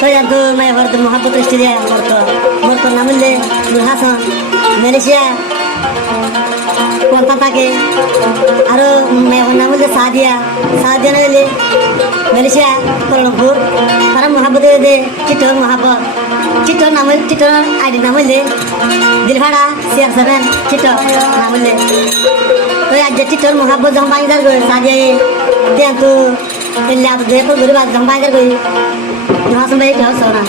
তো যাতো মাই হরদ মহাব্বত স্টেডিয়া মরতো নামলে নূর হাসান মালয়েশিয়া কলকাতাকে আরো নামলে সাদিয়া নামলে মালয়েশিয়া কোলালামপুর তারা মহাব্বত দে চিটর মহাব্বত চিটর নামলে চিটর আইডি নামলে দিলভাড়া CR7 চিটর নামলে তো আজ চিটর মহাব্বত যখন বাংলার গো সাদিয়া দেন তো lihat dia pun guru bagi sampai ter koi यहाँ sampai क्या सोना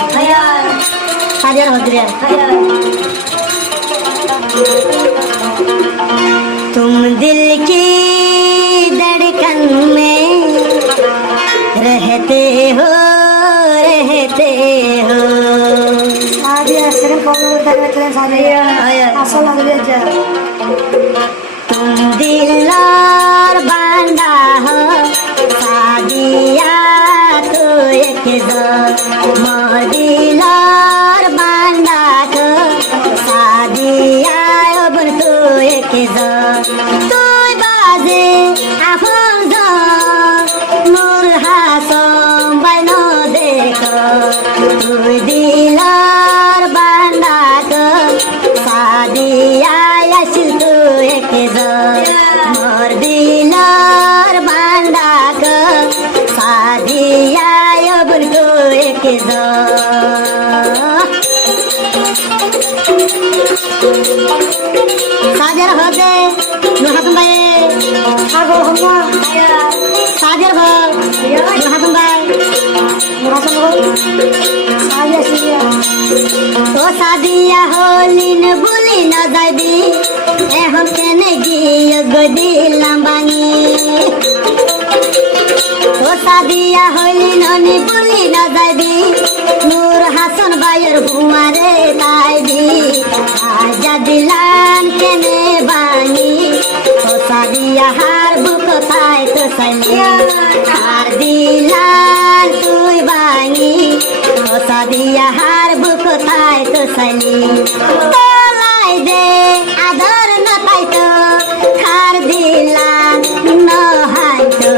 साजिया हो गया तुम दिल की धड़कन में रहते हो साजिया सिर्फ बोलो धड़कन साजिया asal lagi aja तुम दिल और बांधा हो सादिया तो एक मदिलार बांधा तो सादिया बन तो एक तो बाजे आफम जो नूर हासम बनो देखो तू दिलार बांधा तो सादिया यशिल तो एक मोर दिलार बांधा तो सादिया बन तो एक साजर होते नूर भाई आगो हमवा साजर हो नूर भाई साजिया तो सादिया होली न भूली न जाबी ए हम केने गियो गदी लंबानी तो सादिया होली ननी भूली न जाबी नूर हासन बायर हुआरे ताइबी आजा दिलान केने बानी तो सादिया हार बुक थाय तो सनी हार दिलान तुई बानी तो सादिया हार बुक थाय तो सनी तो लाई दे आदर न पाई तो हार दिलान न हाय तो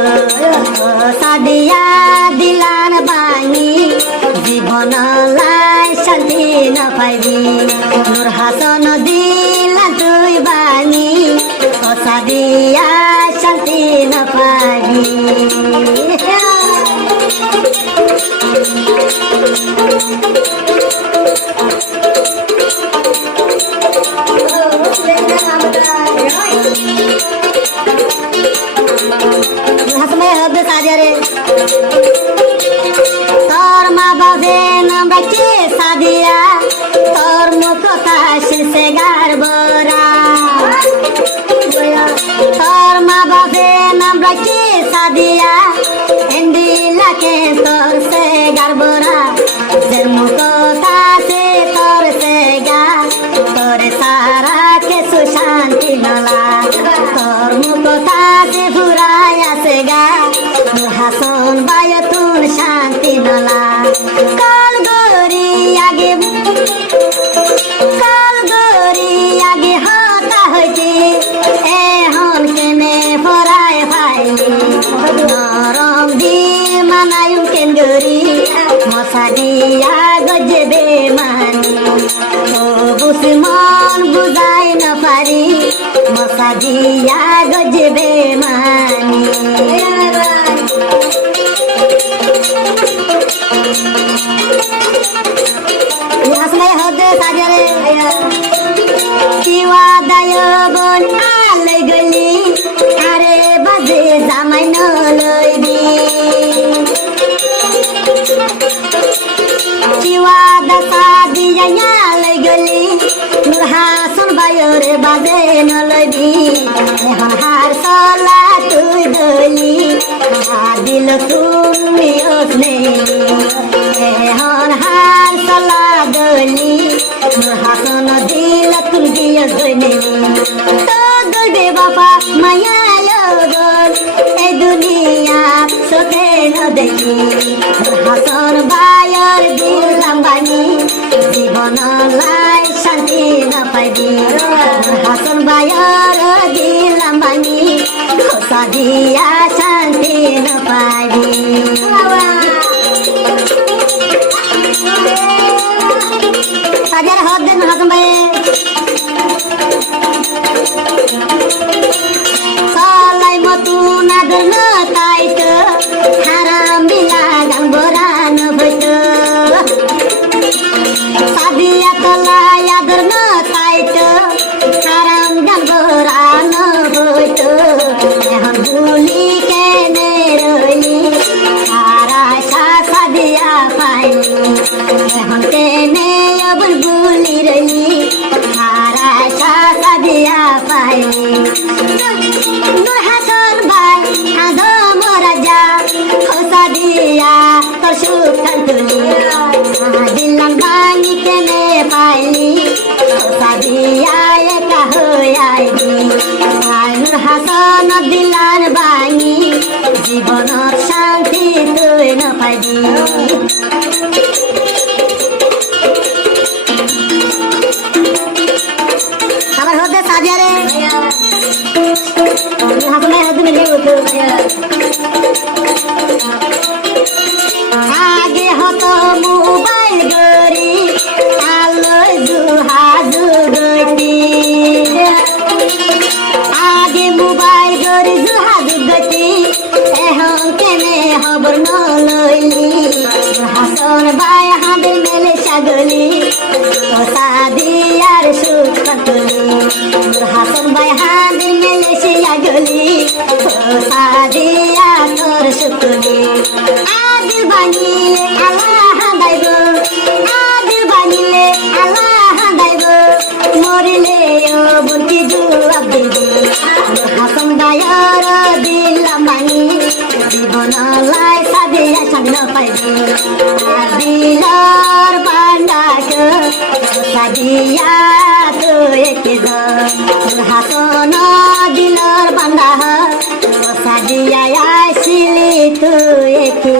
सादिया दिलान बानी जीवन लाई शांति न पाइबी नूर हासन दिलान तुई बानी तो सादिया शांति न पाइबी তোর মা বাবে নাম রাখে সাদিয়া তোর মুখ কাশিল সে গারবরা তোর মা বাবে নাম রাখে সাদিয়া হিন্দি লাকে তোর সে গারবরা যে মুখ কাশে তোর সে গা তোর সারা কে সুশান্তি নলা তোর মুখ কাশে ফুরায়া সে গা হাসন বায়তুন শান্তি নলা কাল গরি আগে হতা হইতে এখন কেনে ফরায় ভাই নরম দিল মানায়ুম কেন গরি মশা দিয়া গজবে মানি ও বুঝি মন বুঝাই ন পারি মশা দিয়া গজবে মানি আসলে হতে সাজারে কিওয়া দায় বন আলে গলি আরে বাজে জামাই ন লইবি কিওয়া দা সাদিয়া আলে গলি নূর হাসান বায়রে বাজে ন লইবি এখন হার সলা তুই দলি দিল তুমি ওসনে এখন হার সলা দলি নূর হাসান দিল তুমি দিয়ে গনে তো দলবে বাবা মায়া লগল এই দুনিয়া সোতে ন দেখি নূর হাসান বায়র দিল লাম্বানি জীবন লাই শান্তি না পাইবি নূর হাসান বায়র দিল লাম্বানি সাদিয়া শান্তি না পাইবি এখন কেনে অবন বুলি রইলি হারাই সাদিয়া পাইলি নূর হাসান ভাই আধ মরা যা সাদিয়া তোর সুখান তুলি দিলাম ভাঙি কেনে পাইলি সাদিয়া একা হইয়াইলি নূর হাসান দিলান ভাঙি জীবনত শান্তি তুই ন পাইবি আমার হতে সাজিয়া রে হাসান ভাই হতে মিলে উঠো আগে হতো মোবাইল গরি আলো জুহা জুগতি আগে মোবাইল গরি জুহা জুগতি এখন কেনে খবর নলইলি হাসন ভাই হাঁদের মেলে ছাগলি ও সাদিয়ার সুখ তুলি হাসন ভাই হাঁদের মেলে ছাগলি ও সাদিয়া তোর সুখ তুলি আদিল বানিলে আল্লাহ দাইব আদিল বানিলে আল্লাহ দাইব মরিলে ও বুদ্ধি জবাব দিবি হাসন ভাইয়ের দিলাম বানি জীবন লাই সাদিয়া সামন পাইবি আর দিলর বান্দাক সাদিয়া তুই কে হাসন দিলর বান্দা সাদিয়া আসিলি তুই কে